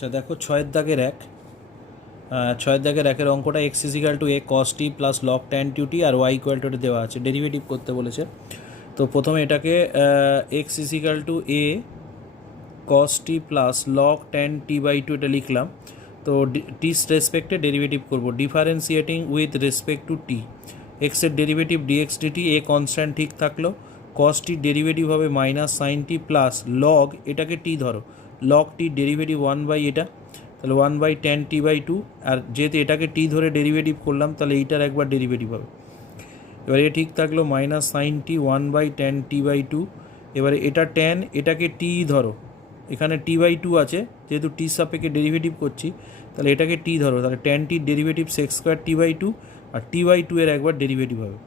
আচ্ছা দেখো ছয়ের দাগের এক ছয়ের দাগের একের অঙ্কটা x is equal to A cos t plus log tan t আর ওয়াই ইকুয়াল টু দেওয়া আছে, ডেরিভেটিভ করতে বলেছে। তো প্রথমে এটাকে x is equal to A cos t plus log tan T by two এটা লিখলাম। তো টি রেসপেক্টে ডেরিভেটিভ করব, ডিফারেন্সিয়েটিং উইথ রেসপেক্ট টু টি। এক্সের derivative dx dt, a constant ঠিক থাকলো। কস টির ডেরিভেটিভ হবে মাইনাস সাইন টি প্লাস লগ, এটাকে টি ধরো, log T derivative one by এটা, তাহলে one by tan T by two. আর যেহেতু এটাকে টি ধরে ডেরিভেটিভ করলাম তাহলে এইটার একবার ডেরিভেটিভ হবে। এবারে ঠিক থাকলো minus sine t one by tan T by two. এবারে এটা ট্যান, এটাকে টি ধরো, এখানে টি বাই টু আছে, যেহেতু টি সাপেক্ষে ডেরিভেটিভ করছি তাহলে এটাকে টি ধরো, তাহলে ট্যান টির derivative sec square T by two, আর টি বাই টু এর একবার ডেরিভেটিভ হবে।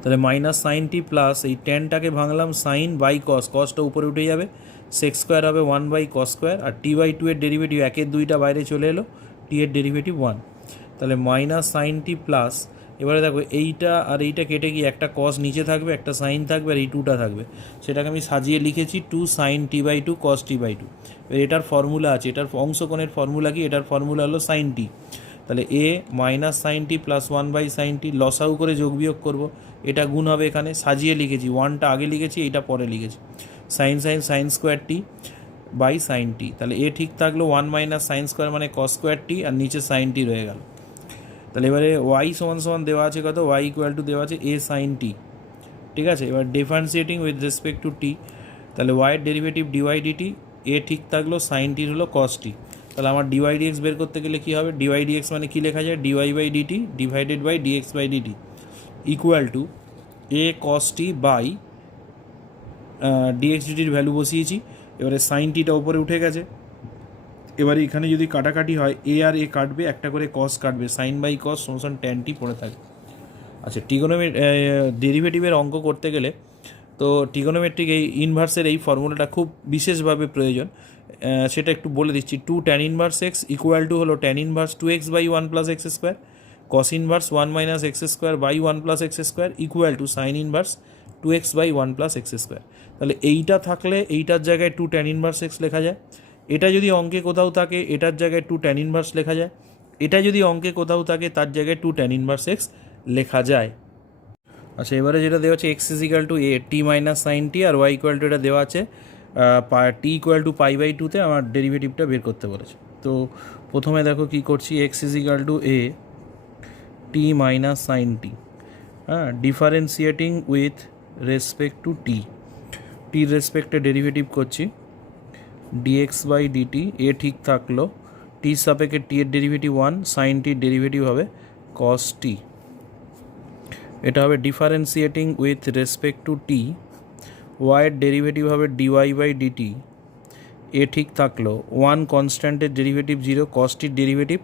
তাহলে মাইনাস সাইন টি প্লাস এই ট্যানটাকে ভাঙলাম সাইন বাই কস, কসটা উপরে উঠে যাবে, সেক্স স্কোয়ার হবে ওয়ান বাই কস স্কোয়ার, আর টি বাই টু এর ডেরিভেটিভ একের দুইটা বাইরে চলে এলো, টি এর ডেরিভেটিভ ওয়ান। তাহলে মাইনাস সাইন টি প্লাস, এবারে দেখো এইটা আর এইটা কেটে গিয়ে একটা কস নিচে থাকবে, একটা সাইন থাকবে, আর এই টুটা থাকবে, সেটাকে আমি সাজিয়ে লিখেছি two sine t by two cos T by two. এটার ফর্মুলা আছে, এটার অংশকোণের ফর্মুলা কি, এটার ফর্মুলা হলো সাইন টি। তাহলে A minus sine T plus one by sine T, লসাউ করে যোগ বিয়োগ করবো, এটা গুণ হবে, এখানে সাজিয়ে লিখেছি, ওয়ানটা আগে লিখেছি, এইটা পরে লিখেছি, sine sine sine square T by sine T. তাহলে এ ঠিক থাকলো, ওয়ান মাইনাস সাইন স্কোয়ার মানে কস স্কোয়ার টি, আর নিচে সাইন টি রয়ে গেল। তাহলে এবারে ওয়াই সমান সমান দেওয়া আছে কত, ওয়াই ইকুয়াল টু দেওয়া আছে এ সাইন টি, ঠিক আছে। এবার differentiating with respect to t, তাহলে ওয়াইয়ের ডেরিভেটিভ ডিওয়াই ডিটি, এ ঠিক থাকলো, সাইন টির হলো কস টি। তাহলে আমার ডিওয়াই ডিএক্স বের করতে গেলে কী হবে, ডিওয়াই ডিএক্স মানে কী লেখা যায়, dy by dt divided by dx by dt equal to A cos T by dx ডিটির ভ্যালু বসিয়েছি, এবারে সাইন টিটা উপরে উঠে গেছে। এবারে এখানে যদি কাটাকাটি হয়, এ আর এ কাটবে, একটা করে কস কাটবে, সাইন বাই কস সমান ট্যান টি পড়ে থাকে। আচ্ছা ট্রিগোনোমেট্রি ডেরিভেটিভের অঙ্ক করতে গেলে তো ট্রিগোনোমেট্রিক এই ইনভার্সের এই ফর্মুলাটা খুব বিশেষভাবে প্রয়োজন, সেটা একটু বলে দিচ্ছি। Two tan inverse X equal to হলো tan inverse two x by one plus X square, cos inverse one minus X square by one plus X square equal to sine inverse two x by one plus X square. তাহলে এইটা থাকলে এইটার জায়গায় two tan inverse x লেখা যায়, এটা যদি অঙ্কে কোথাও থাকে এটার জায়গায় টু ট্যান ইনভার্স লেখা যায়, এটা যদি অঙ্কে কোথাও থাকে তার জায়গায় টু ট্যান ইনভার্স এক্স লেখা যায়। আচ্ছা এবারে যেটা দেওয়া আছে x is equal to a t minus sine t, আর ওয়াই ইকুয়াল টু এটা দেওয়া আছে t equal to pi by টুতে আমার ডেরিভেটিভটা বের করতে বলেছে। তো প্রথমে দেখো কী করছি, x is equal to a t minus sine টি, হ্যাঁ, ডিফারেন্সিয়েটিং উইথ রেসপেক্ট টু টি, টির রেসপেক্টে ডেরিভেটিভ করছি, ডিএক্স বাই ডিটি, এ ঠিক থাকলো, টি সাপেক্ষে টি এর ডেরিভেটিভ ওয়ান, সাইন টির ডেরিভেটিভ হবে কস টি, এটা হবে ডিফারেন্সিয়েটিং উইথ রেসপেক্ট টু টি, ওয়াইয়ের ডেরিভেটিভ হবে ডিওয়াই বাই ডিটি, এ ঠিক থাকলো, ওয়ান কনস্ট্যান্টের ডেরিভেটিভ জিরো, কস টির ডেরিভেটিভ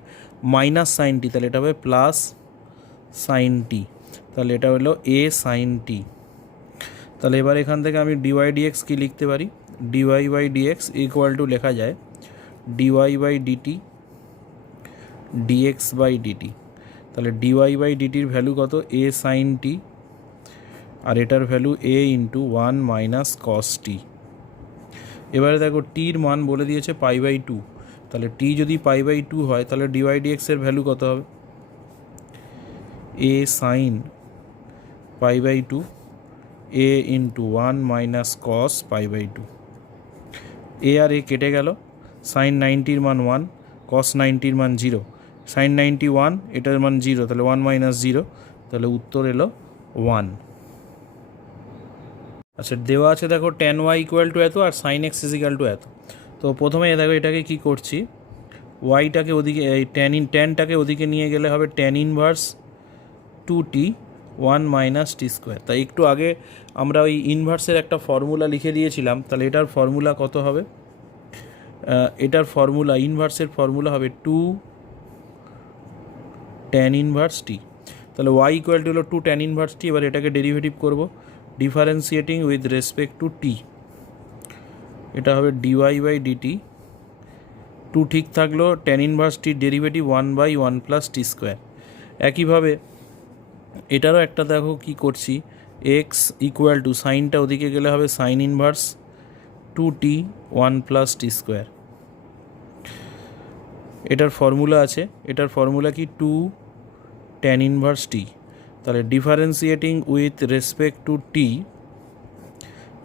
মাইনাস সাইন টি, তাহলে এটা হবে প্লাস সাইন টি, তাহলে এটা হলো এ সাইন টি। তাহলে এবার এখান থেকে আমি ডিওয়াই ডিএক্স কি লিখতে পারি, dy by dx equal to লেখা যায় dy by DT dx by dt. তাহলে ডিওয়াই বাই ডিটির ভ্যালু কত, এ সাইন টি, আর এটার value a into one minus cos t. এবারে দেখো টির মান বলে দিয়েছে পাই বাই টু, তাহলে টি যদি পাই বাই টু হয় তাহলে ডিওয়াই ডিএক্সের ভ্যালু কত হবে, A sine pi by two, A into one minus cos pi by two. A আর এ কেটে গেল, সাইন নাইনটির মান ওয়ান, কস নাইনটির মান জিরো, সাইন নাইনটি ওয়ান, এটার মান জিরো, তাহলে ওয়ান মাইনাস জিরো, তাহলে উত্তর এলো ওয়ান। আচ্ছা দেওয়া আছে দেখো ট্যান ওয়াই ইকুয়াল টু এত আর সাইন এক্স ইজিক্যাল টু এত। তো প্রথমে দেখো এটাকে কি করছি, ওয়াইটাকে ওদিকে, এই ট্যানটাকে ওদিকে নিয়ে গেলে হবে tan inverse two T one minus টি স্কোয়ার। তাই একটু আগে আমরা ওই ইনভার্সের একটা ফর্মুলা লিখে দিয়েছিলাম, তাহলে এটার ফর্মুলা কত হবে, এটার ফর্মুলা ইনভার্সের ফর্মুলা হবে টু ট্যান ইনভার্স টি। তাহলে ওয়াই ইকুয়াল টু হলো টু ট্যান ইনভার্স টি, এবার এটাকে ডেরিভেটিভ করব, differentiating with respect to t, এটা হবে ডিওয়াই বাই ডিটি, টু ঠিক থাকলো, ট্যান ইনভার্স টির derivative one by one plus T square. একইভাবে এটারও একটা দেখো কি করছি, এক্স ইকুয়াল টু সাইনটা ওদিকে গেলে হবে sine inverse two T one plus টি স্কোয়ার। এটার ফর্মুলা আছে, এটার ফর্মুলা কি 2 tan ইনভার্স টি। তাহলে ডিফারেন্সিয়েটিং উইথ রেসপেক্ট টু টি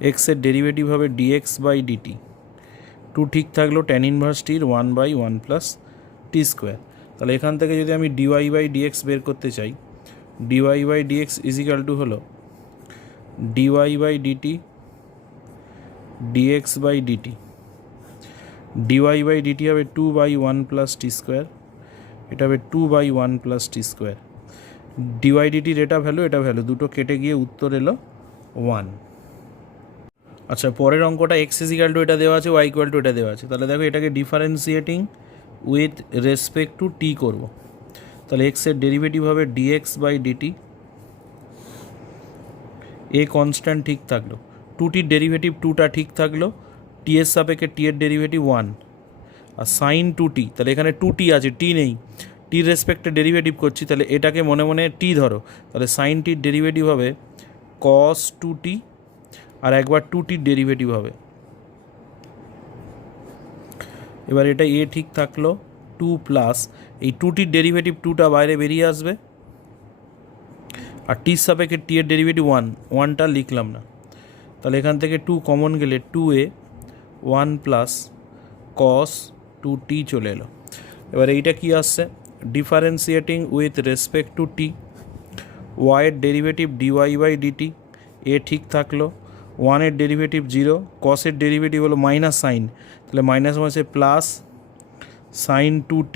এক্সের ডেরিভেটিভ হবে ডিএক্স বাই ডিটি। 2 ঠিক থাকলো tan ইনভার্স টির 1/1 প্লাস টি স্কোয়ার। তাহলে এখান থেকে যদি আমি ডিওয়াই বাই ডিএক্স বের করতে চাই, dy by dx equal to হলো dy by DT dx by DT. Dy by dt হবে 2/1 প্লাস টি স্কোয়ার, এটা হবে 2/1 প্লাস টি স্কোয়ার। ডিওয়াই ডিটির এটা ভ্যালু দুটো কেটে গিয়ে উত্তর এলো 1। আচ্ছা, পরের অঙ্কটা এক্স ইজিক্যাল টু এটা দেওয়া আছে, ওয়াই ইকুয়াল টু এটা দেওয়া আছে। তাহলে দেখো এটাকে differentiating with respect to t করবো। তাহলে এক্সের ডেরিভেটিভ হবে dx by dt. A constant ঠিক থাকলো, 2টির ডেরিভেটিভ 2টা ঠিক থাকলো, টি এর সাপেক্ষে টি এর ডেরিভেটিভ 1 আর সাইন 2টি। তাহলে এখানে 2টি আছে, টি নেই, টির রেসপেক্টে ডেরিভেটিভ করছি, তাহলে এটাকে মনে মনে টি ধরো। তাহলে সাইন টির ডেরিভেটিভ হবে কস 2টি আর একবার 2টির ডেরিভেটিভ হবে। এবার এটা এ ঠিক থাকলো 2 প্লাস এই 2টির ডেরিভেটিভ 2টা বাইরে বেরিয়ে আসবে আর টির সাপেক্ষে টি এর ডেরিভেটিভ 1টা লিখলাম না। তাহলে এখান থেকে 2 কমন গেলে 2a 1 প্লাস কস 2t চলে এলো। এবার এইটা কি আসছে, ডিফারেন্সিয়েটিং উইথ রেসপেক্ট টু টি, ওয়াইয়ের ডেরিভেটিভ ডিওয়াই বাই ডিটি, এ ঠিক থাকলো, 1-এর ডেরিভেটিভ 0, কসের ডেরিভেটিভ হলো মাইনাস সাইন, তাহলে মাইনাস মাসে প্লাস সাইন 2t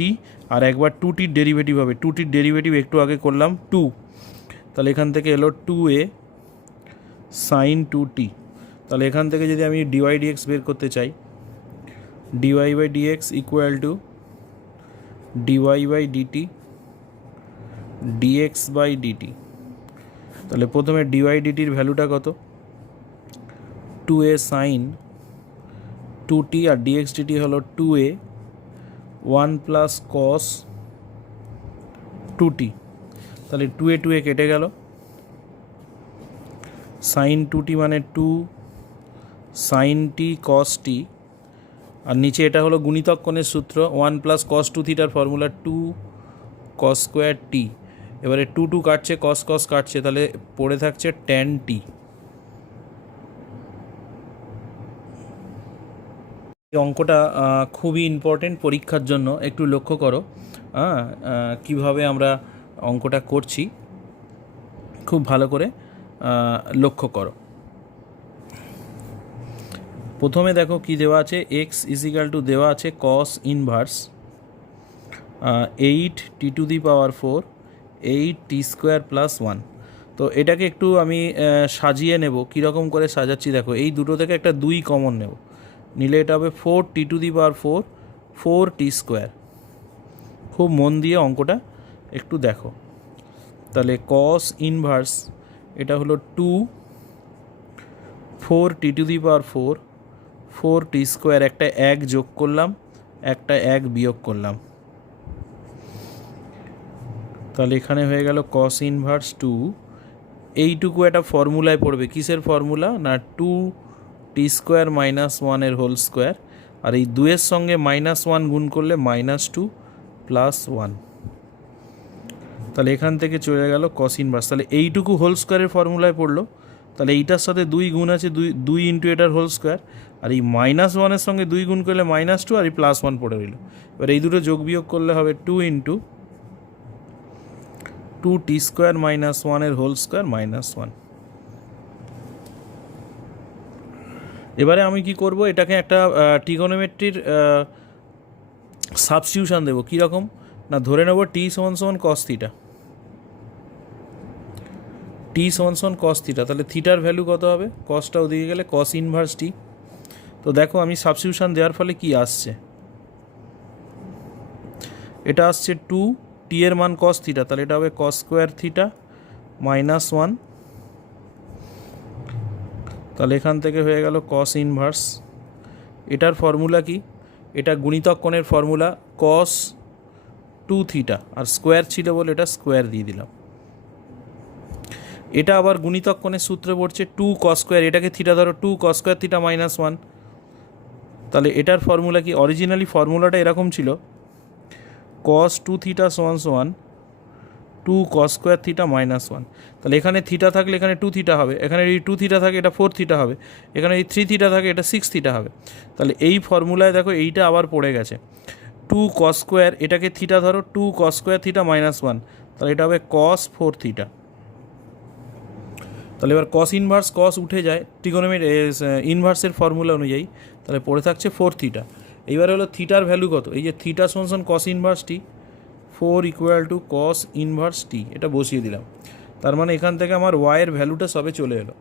আর একবার 2টির ডেরিভেটিভ হবে, 2টির ডেরিভেটিভ একটু আগে করলাম 2, তাহলে এখান থেকে এলো 2a সাইন 2t। তাহলে এখান থেকে যদি আমি ডিওয়াই ডিএক্স বের করতে চাই, dy by dx equal to dy by DT dx by dt. তাহলে প্রথমে ডিওয়াই ডিটির ভ্যালুটা কত, 2a সাইন 2t আর ডিএক্স ডিটি হলো 2a 1 প্লাস কস 2t। তাহলে 2a 2a কেটে গেল, সাইন 2t মানে 2 সাইন টি কস টি, আর নিচে এটা হলো গুণিতক কোণের সূত্র 1 প্লাস কস 2 থিটার ফর্মুলা 2 কস স্কোয়ার টি। এবারে 2 2 কাটছে, কস কস কাটছে, তাহলে পড়ে থাকছে ট্যান টি। এই অঙ্কটা খুবই ইম্পর্টেন্ট পরীক্ষার জন্য, একটু লক্ষ্য করো কীভাবে আমরা অঙ্কটা করছি, খুব ভালো করে লক্ষ্য করো। প্রথমে দেখো কি দেওয়া আছে, এক্স ইজিক্যাল টু দেওয়া আছে কস ইনভার্স 8t⁴ 8t² + 1। তো এটাকে একটু আমি সাজিয়ে নেব, কীরকম করে সাজাচ্ছি দেখো, এই দুটো থেকে একটা 2 কমন নেব, নিলে এটা হবে 4t⁴ 4t²। খুব মন দিয়ে অঙ্কটা একটু দেখো। তাহলে কস ইনভার্স এটা হলো 2 4t⁴ 4t², একটা 1 যোগ করলাম, একটা 1 বিয়োগ করলাম, তাহলে এখানে হয়ে গেল কস ইনভার্স 2। এইটুকু একটা ফর্মুলায় পড়বে, কিসের ফর্মুলা না 2t² - 1 হোল স্কোয়ার, আর এই 2-এর সঙ্গে -1 গুণ করলে -2 + 1, তাহলে এখান থেকে চলে গেল কস ইনভার্স। তাহলে এইটুকু হোল স্কোয়ারের ফর্মুলায় পড়লো, তাহলে এইটার সাথে 2 গুণ আছে, 2 ইন্টু এটার হোল স্কোয়ার, আর এই -1-এর সঙ্গে 2 গুণ করলে -2 আর এই +1 পড়ে রইল। এবার এই দুটো যোগ বিয়োগ করলে হবে 2 ইন্টু 2t² - 1 হোল স্কোয়ার -1। এবারে আমি কি করব, এটাকে একটা ট্রিগোনোমেট্রির সাবস্টিটিউশন দেবো। কীরকম না, ধরে নেব t = cos theta, t = cos theta, তাহলে থিটার ভ্যালু কত হবে, কসটা ওদিকে গেলে কস ইনভার্স টি। তো দেখো আমি সাবস্টিটিউশন দেওয়ার ফলে কি আসছে, এটা আসছে 2t এর মান cos থিটা, তাহলে এটা হবে cos স্কোয়ার থিটা -1, তাহলে এখান থেকে হয়ে গেল cos ইনভার্স। এটার ফর্মুলা কি, এটা গুণিতক কোণের ফর্মুলা cos 2 থিটা, আর স্কোয়ার ছিল বলে এটা স্কোয়ার দিয়ে দিলাম। এটা আবার গুণিতক কোণের সূত্রে পড়ছে 2 cos স্কোয়ার, এটাকে থিটা ধরো, 2 cos স্কোয়ার থিটা -1। তাহলে এটার ফর্মুলা কি, অরিজিনালি ফর্মুলাটা এরকম ছিল কস টু থিটা সমান সমান two cos square theta minus one. তাহলে এখানে থিটা থাকলে এখানে টু থিটা হবে, এখানে এই টু থিটা থাকে এটা ফোর থিটা হবে, এখানে এই থ্রি থিটা থাকে এটা সিক্স থিটা হবে। তাহলে এই ফর্মুলায় দেখো এইটা আবার পড়ে গেছে, টু কস স্কোয়ার, এটাকে থিটা ধরো, two cos square theta minus one, তাহলে এটা হবে কস ফোর থিটা। তাহলে এবার কস ইনভার্স কস উঠে যায় ট্রিগোনোমেট্রি ইনভার্সের ফর্মুলা অনুযায়ী, তাহলে পড়ে থাকছে ফোর থিটা। এইবার হলো থিটার ভ্যালু কত, এই যে থিটা সমান cos inverse t, four equal to cos inverse t, এটা বসিয়ে দিলাম। তার মানে এখান থেকে আমার ওয়াইয়ের ভ্যালুটা সবে চলে এলো।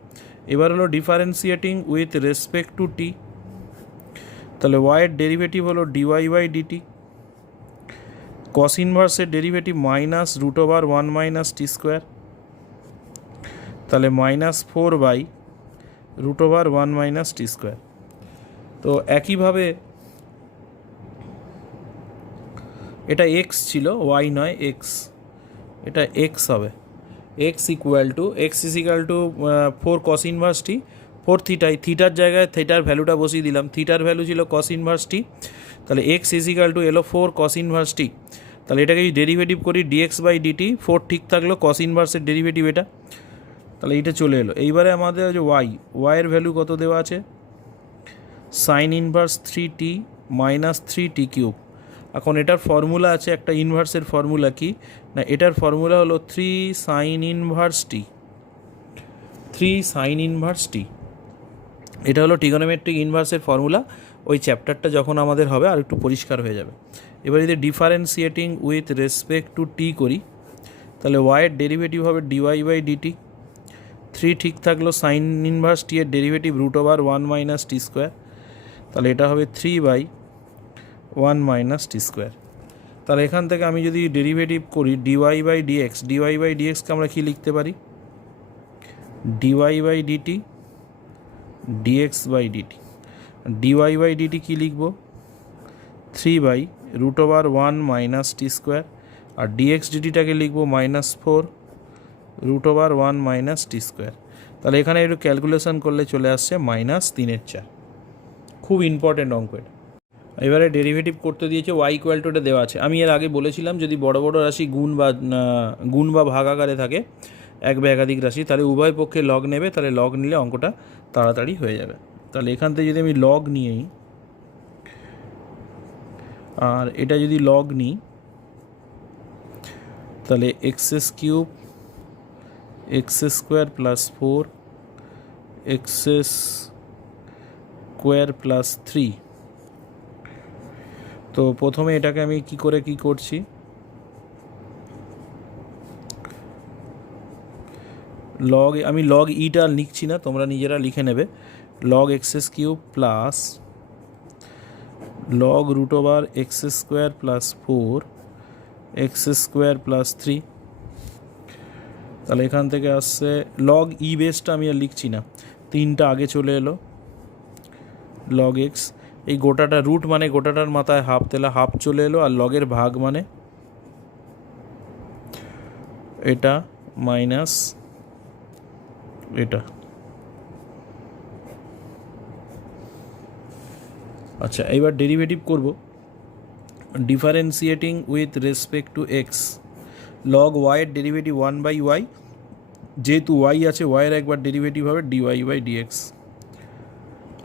এবার হলো differentiating with respect to t, তাহলে ওয়াইয়ের ডেরিভেটিভ হলো ডিওয়াই বাই ডিটি, কস ইনভার্সের derivative minus root over one minus টি স্কোয়ার, তাহলে minus four by root over one minus T square. তো একইভাবে এটা এক্স ছিল, ওয়াই নয় এক্স, এটা এক্স হবে, x equal to x is equal to four cos inverse t, four থিটাই, থিটার জায়গায় থিটার ভ্যালুটা বসিয়ে দিলাম, থিটার ভ্যালু ছিল কস ইনভার্স টি, তাহলে এক্স ইজিক্যাল টু এলো ফোর কস ইনভার্স টি। তাহলে এটাকে যদি ডেরিভেটিভ করি ডিএক্স বাই ডিটি, ফোর ঠিক থাকলো, কস ইনভার্সের ডেরিভেটিভ এটা, তাহলে এইটা চলে এলো। এইবারে আমাদের যে ওয়াইয়ের ভ্যালু কত দেওয়া আছে, sign inverse three T minus three T cube. এখন এটার ফর্মুলা আছে একটা, ইনভার্সের ফর্মুলা কি না, এটার ফর্মুলা হলো থ্রি সাইন ইনভার্স টি, থ্রি সাইন ইনভার্স টি, এটা হলো ট্রিগোনোমেট্রিক ইনভার্সের ফর্মুলা। ওই চ্যাপ্টারটা যখন আমাদের হবে আর একটু পরিষ্কার হয়ে যাবে। এবার যদি ডিফারেন্সিয়েটিং উইথ রেসপেক্ট টু টি করি, তাহলে ওয়াইয়ের ডেরিভেটিভ হবে ডিওয়াই বাই ডিটি, থ্রি ঠিক থাকলো, সাইন ইনভার্স টি এর derivative root over one minus টি স্কোয়ার, তাহলে এটা হবে three by one minus T square. তাহলে এখান থেকে আমি যদি ডেরিভেটিভ করি d y by d x, d y by ডিএক্সকে আমরা কী লিখতে পারি, dy by DT dx by DT, dy by d t কী লিখব, three by root over one minus T square, আর ডিএক্স ডিটিটাকে লিখব minus four root over one minus টি স্কোয়ার। তাহলে এখানে একটু ক্যালকুলেশন করলে চলে আসছে মাইনাস তিনের চার। খুব ইম্পর্টেন্ট অঙ্ক এটা। এবারে ডেরিভেটিভ করতে দিয়েছে ওয়াই ইকুয়াল টু, এটা দেওয়া আছে। আমি এর আগে বলেছিলাম যদি বড় বড় রাশি গুণ বা ভাগ আকারে থাকে, এক বা একাধিক রাশি, তাহলে উভয় পক্ষে লগ নেবে, তাহলে লগ নিলে অঙ্কটা তাড়াতাড়ি হয়ে যাবে। তাহলে এখান থেকে যদি আমি লগ নিই আর এটা যদি লগ নিই, তাহলে x cube x square plus four x square plus three. তো প্রথমে এটাকে আমি কি করছি, আমি লগ ইটা লিখছি না, তোমরা নিজেরা লিখে নেবে, log x cube plus log root over x square plus four x square plus three. তাহলে এখান থেকে আসছে লগ ই বেসটা আমি আর লিখছি না, তিনটা আগে চলে এলো, লগ এক্স, এই গোটাটা রুট মানে গোটাটার মাথায় হাফ, তাহলে হাফ চলে এলো, আর লগের ভাগ মানে এটা মাইনাস এটা। আচ্ছা, এবার ডেরিভেটিভ করব, differentiating with respect to x, log ওয়াইয়ের ডেরিভেটিভ ওয়ান বাই ওয়াই, যেহেতু ওয়াই আছে ওয়াইয়ের একবার ডেরিভেটিভ হবে ডিওয়াই বাই ডিএক্স।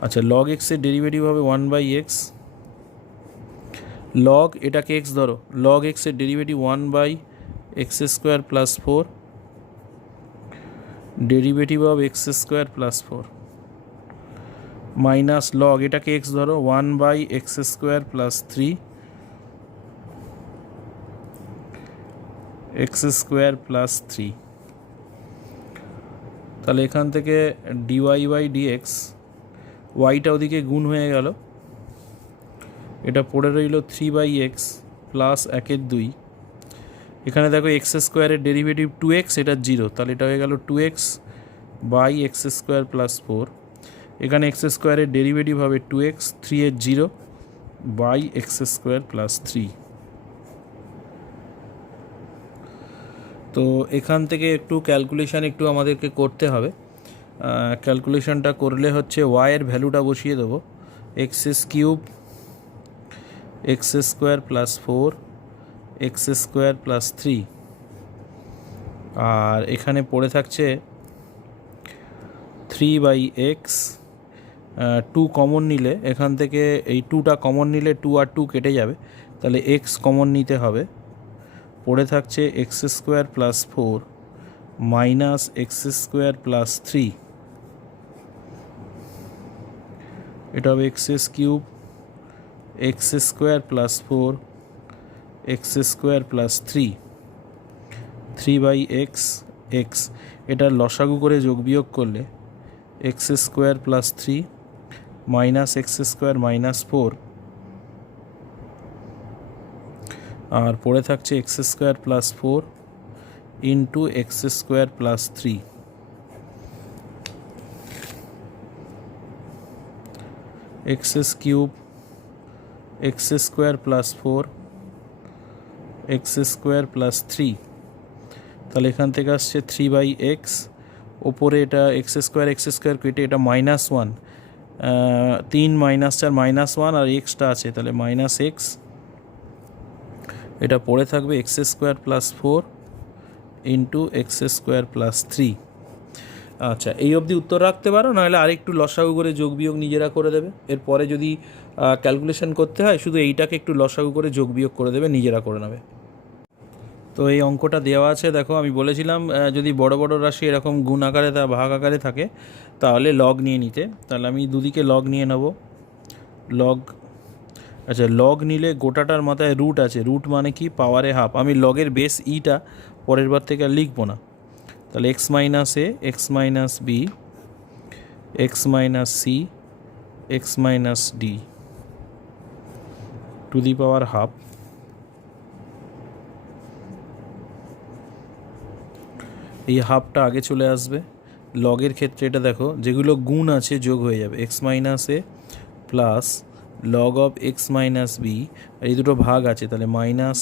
আচ্ছা, লগ এক্সের ডেরিভেটিভ হবে ওয়ান বাই এক্স, লগ এটাকে এক্স ধরো, লগ এক্সের derivative one by x square plus four derivative of x square plus four, minus log এটাকে এক্স ধরো, one by x square plus three x square plus three. তাহলে এখান থেকে dy by dx, ওয়াইটা ওদিকে গুণ হয়ে গেল, এটা পড়ে রইল থ্রি বাই এক্স প্লাস একের দুই, এখানে দেখো এক্স স্কোয়ারের ডেরিভেটিভ টু এক্স, এটা জিরো, তাহলে এটা হয়ে গেল two x by x square plus four, এখানে এক্স স্কোয়ারের ডেরিভেটিভ হবে টু এক্স, থ্রি এর zero by x square plus three. তো এখান থেকে একটু ক্যালকুলেশান একটু আমাদেরকে করতে হবে, ক্যালকুলেশনটা করলে হচ্ছে ওয়াইয়ের ভ্যালুটা বসিয়ে দেবো, x cube x square plus four x square plus 3, আর এখানে পড়ে থাকছে 3/x, 2 কমন নিলে এখান থেকে এই 2টা কমন নিলে 2 আর 2 কেটে যাবে, তাহলে x কমন নিতে হবে। পড়ে থাকছে x square plus 4 minus X square plus 3, এটা হবে x cube x square plus 4 x square plus 3/x, x এটার লসাগু করে যোগ বিয়োগ করলে x square plus 3 minus X square minus 4, আর পড়ে থাকছে x square plus 4 into x square plus 3, x cube x square plus 4 x square plus 3, তাহলে এখান থেকে আসছে 3/x, ওপরে এটা এক্স স্কোয়ার কেটে এটা -1, 3 - 4 -1, আর এক্সটা আছে তাহলে -x, এটা পড়ে থাকবে x square plus 4 into x square plus 3। আচ্ছা, এই অবধি উত্তর রাখতে পারো, নাহলে আরেকটু লসাগু করে যোগ বিয়োগ নিজেরা করে দেবে। এরপরে যদি ক্যালকুলেশন করতে হয় শুধু এইটাকে একটু লসাগু করে যোগ বিয়োগ করে দেবে, নিজেরা করে নেবে। তো এই অঙ্কটা দেওয়া আছে, দেখো আমি বলেছিলাম যদি বড় বড় রাশি এরকম গুণ আকারে তা ভাগ আকারে থাকে তাহলে লগ নিয়ে নিতে, তাহলে আমি দুদিকে লগ নিয়ে নেব। লগ, আচ্ছা লগ নিলে গোটাটার মাথায় রুট আছে, রুট মানে কি পাওয়ারে হাফ, আমি লগের বেস ইটা পরের বার থেকে আর লিখবো না, তাহলে x minus a x minus b x minus c x minus d to the power half, এই হাফটা আগে চলে আসবে। লগের ক্ষেত্রে এটা দেখো যেগুলো গুণ আছে যোগ হয়ে যাবে, x minus a plus log of x minus b, আর এই দুটো ভাগ আছে তাহলে minus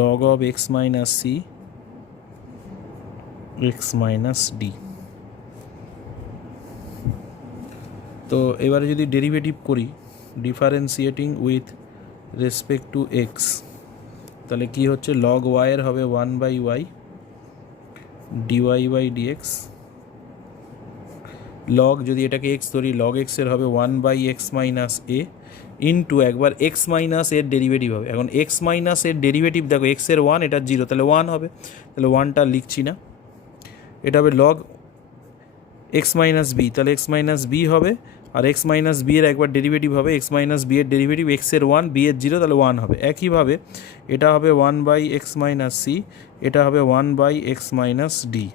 log of x minus c x minus d. তো এবারে যদি ডেরিভেটিভ করি differentiating with respect to x, তাহলে কি হচ্ছে লগ ওয়াইয়ের হবে 1/y dy/dx, লগ যদি এটাকে এক্স ধরি লগ এক্সের হবে 1/x মাইনাস এ ইন্টু একবার এক্স মাইনাস এর ডেরিভেটিভ হবে। এখন এক্স মাইনাস এর ডেরিভেটিভ দেখো এক্সের 1, এটা 0, তাহলে 1 হবে, তাহলে 1টা লিখছি না, এটা হবে লগ এক্স মাইনাস বি, তাহলে এক্স মাইনাস বি হবে, আর এক্স মাইনাস বি এর একবার ডেরিভেটিভ হবে এক্স মাইনাস বি এর ডেরিভেটিভ এক্সের 1 বি এর 0, তাহলে 1 হবে। একইভাবে এটা হবে 1/x মাইনাস সি, এটা হবে 1/x মাইনাস ডি।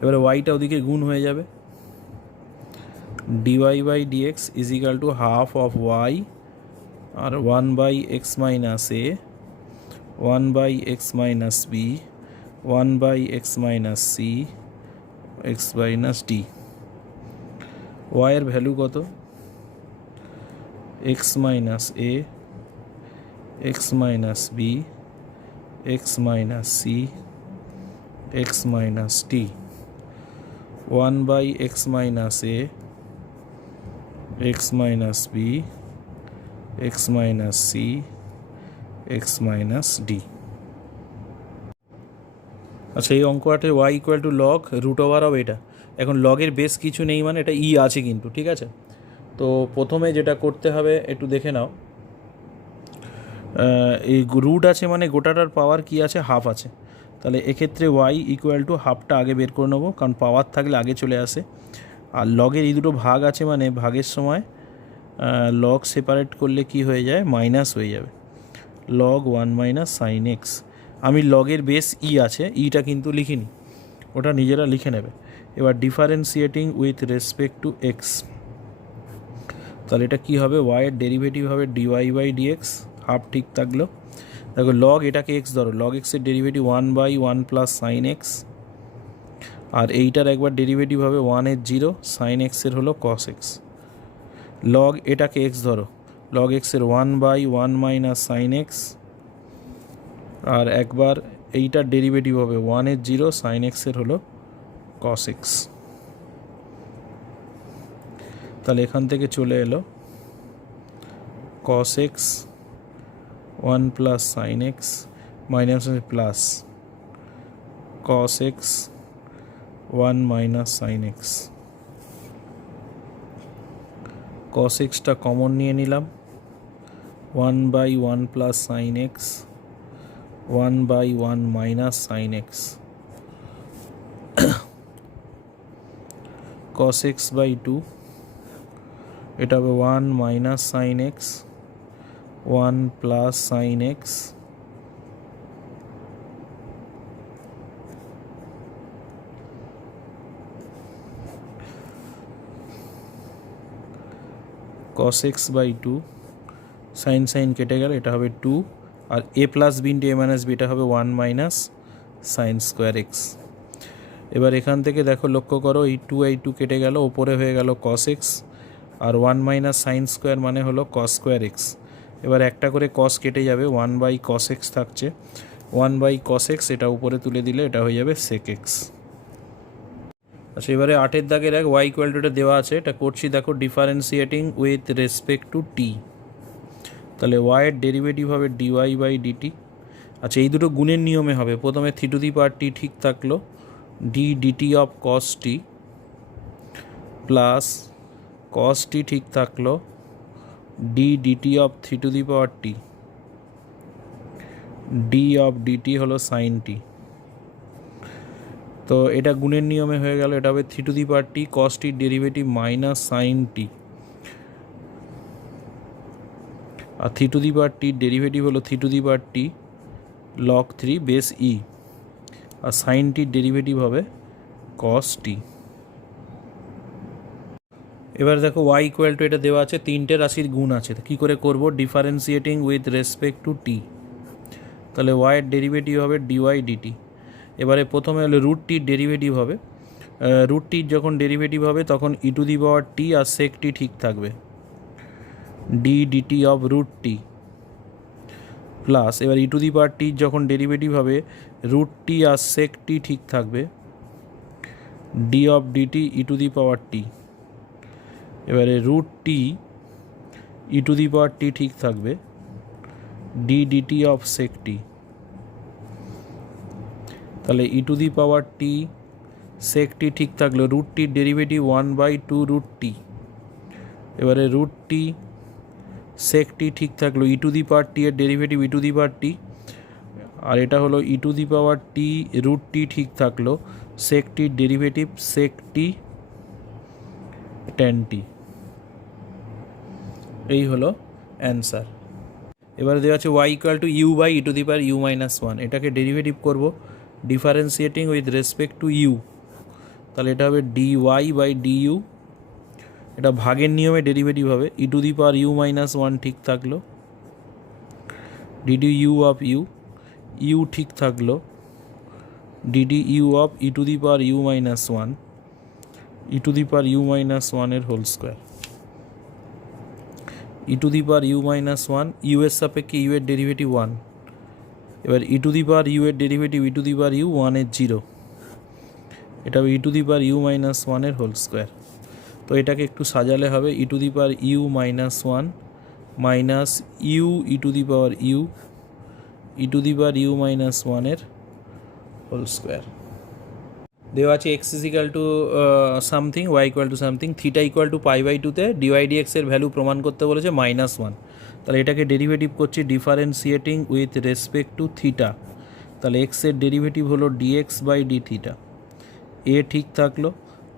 এবারে ওয়াইটা ওদিকে গুণ হয়ে যাবে, dy/dx is equal to half of y আর 1/x minus a 1/x minus b 1/x minus c x minus d. ওয়াইয়ের ভ্যালু কত, x minus a x minus b x minus c x minus d, 1/x minus a x minus b x minus c x minus d. আচ্ছা, এই অঙ্কটাতে y equal to log root over of এটা, এখন লগের base কিছু নেই মানে এটা ই আছে কিন্তু, ঠিক আছে। তো প্রথমে যেটা করতে হবে একটু দেখে নাও, এই রুট আছে মানে গোটাটার পাওয়ার কি আছে, হাফ আছে, তাহলে এক্ষেত্রে ওয়াই ইকুয়াল টু হাফটা আগে বের করে নেবো, কারণ পাওয়ার থাকলে আগে চলে আসে। আর লগের এই দুটো ভাগ আছে মানে ভাগের সময় লগ সেপারেট করলে কি হয়ে যায়, মাইনাস হয়ে যাবে, লগ 1 মাইনাস সাইন এক্স। আমি লগের বেস ই আছে, ইটা কিন্তু লিখিনি, ওটা নিজেরা লিখে নেবে। এবার differentiating with respect to x, তাহলে এটা কী হবে, ওয়াইয়ের ডেরিভেটিভ হবে dy/dx, হাফ ঠিক থাকলো। দেখো লগ এটাকে এক্স ধরো, লগ এক্সের ডেরিভেটিভ 1/1 প্লাস সাইন এক্স, আর এইটার একবার ডেরিভেটিভ হবে 1-এর 0, সাইন এক্সের হলো কস এক্স। লগ এটাকে এক্স ধরো, লগ এক্সের 1/1 মাইনাস সাইন এক্স, আর একবার এইটার ডেরিভেটিভ হবে 1-এর 0, সাইন এক্সের হলো কস এক্স। তাহলে এখান থেকে চলে এলো cos x 1 plus sine x minus plus cos x 1 minus sine x. Cos এক্সটা কমন নিয়ে নিলাম, 1/1 plus sine x 1/1 minus sine x. cos x by 2 এটা হবে 1 minus sine x 1 plus sine x cos x by 2 sine কেটে গেল, এটা হবে 2 আর a plus b into a minus b এটা হবে 1 মাইনাস সাইন স্কোয়ার এক্স। এবার এখান থেকে দেখো লক্ষ্য করো এই 2 কেটে গেল, ওপরে হয়ে গেল cos x আর 1 মাইনাস সাইন স্কোয়ার মানে হলো cos স্কোয়ার এক্স। এবার একটা করে cos কেটে যাবে, 1/cos x থাকছে, 1/cos x এটা উপরে তুলে দিলে এটা হয়ে যাবে sec x। আচ্ছা এবারে 8-এর দাগের এক y ইকুয়াল টু এটা দেওয়া আছে, এটা করছি দেখো differentiating with respect two t। তাহলে y এর ডেরিভেটিভ হবে dy বাই dt। আচ্ছা এই দুটো গুণের নিয়মে হবে, প্রথমে থি টু দি পাওয়ার t ঠিক থাকলো, d dt অফ cos t plus cos t ঠিক থাকলো d dt অফ three to the power t, d of dt হলো সাইন t। তো এটা গুণের নিয়মে হয়ে গেল, এটা হবে three to the power t cos t derivative minus sine t, আর three to the power t derivative হলো three to the power t log 3 base e, আর সাইন টির ডেরিভেটিভ হবে cos t। এবার দেখো y ইকুয়াল টু এটা দেওয়া আছে, তিনটে রাশির গুণ আছে, কী করে করব differentiating with respect two t। তাহলে y এর ডেরিভেটিভ হবে dy dt। এবারে প্রথমে হলো রুট টির ডেরিভেটিভ হবে, রুট টির যখন ডেরিভেটিভ হবে তখন ই to the power t R sec t ঠিক থাকবে, d dt of root t plus এবার ই টু দি পাওয়ার টির যখন ডেরিভেটিভ হবে রুট টি আর সেক টি ঠিক থাকবে, d of d t e to the power t. এবারে root T E to the power টি ঠিক থাকবে, ডি ডিটি অফ সেক টি। তাহলে ই to the power T sec t ঠিক থাকলো, রুট টির ডেরিভেটিভ 1/2 রুট টি। এবারে রুট টি সেক টি ঠিক থাকলো, ই টু দি পাওয়ার টি এর derivative e to the power টি, আর এটা হলো ই to the power T root টি ঠিক থাকলো, সেক টির ডেরিভেটিভ সেক টি টেন টি। এই হলো অ্যান্সার। এবারে দেওয়া আছে y equal to u by e to the power u minus one, এটাকে ডেরিভেটিভ করব differentiating with respect to u. তাহলে এটা হবে dy বাই ডিইউ, এটা ভাগের নিয়মে ডেরিভেটিভ হবে, e to the power u minus one ঠিক থাকলো, d d u of u, u ঠিক থাকলো, d d u of e to the power u minus one, e to the power u minus ওয়ানের whole square, e to the power u minus one, u এর সাপেক্ষে u এর derivative one. এবার e to the power u এর derivative e to the power u ওয়ানের zero, এটা হবে e to the power u minus ওয়ানের whole square. তো এটাকে একটু সাজালে হবে e to the power u minus one minus u e to the power u, e to the power u minus ওয়ানের হোল স্কোয়ার। দেওয়া আছে x is equal to something, y equal to something, theta equal to π/2তে d y ডিএক্সের value প্রমাণ করতে বলেছে -1। তাহলে এটাকে ডেরিভেটিভ করছি differentiating with respect to theta. তাহলে এক্সের ডেরিভেটিভ হলো d x by d theta, a ঠিক থাকলো,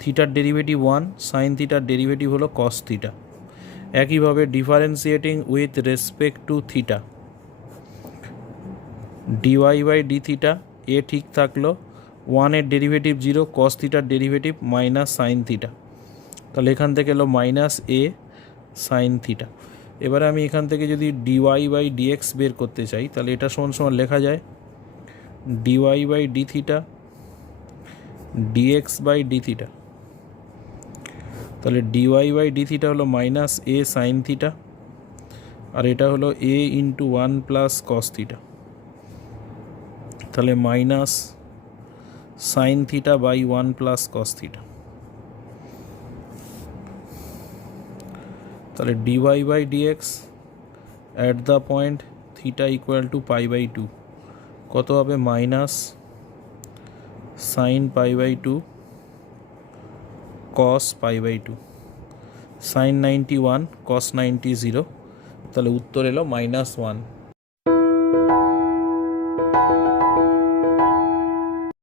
থিটার ডেরিভেটিভ 1, সাইন থিটার ডেরিভেটিভ হলো কস থিটা। একইভাবে differentiating with respect to theta, d y by d theta, a ঠিক থাকলো, 1 এর ডেরিভেটিভ 0, কস থিটার ডেরিভেটিভ মাইনাস সাইন থিটা। তাহলে এখান থেকে এলো মাইনাস এ সাইন থিটা। এবারে আমি এখান থেকে যদি ডিওয়াই বাই ডিএক্স বের করতে চাই তাহলে এটা সমান সমান লেখা যায় dy by d theta d x by d theta. তাহলে ডিওয়াই বাই ডি থিটা হলো মাইনাস এ সাইন থিটা, আর এটা হলো a into 1 plus cos theta, তাহলে minus sine theta by 1 plus cos theta. তাহলে dy by d x at the point theta equal to pi by two কত হবে minus sine pi by two cos pi by two sine 91 cos 90 0 তাহলে উত্তর এলো -1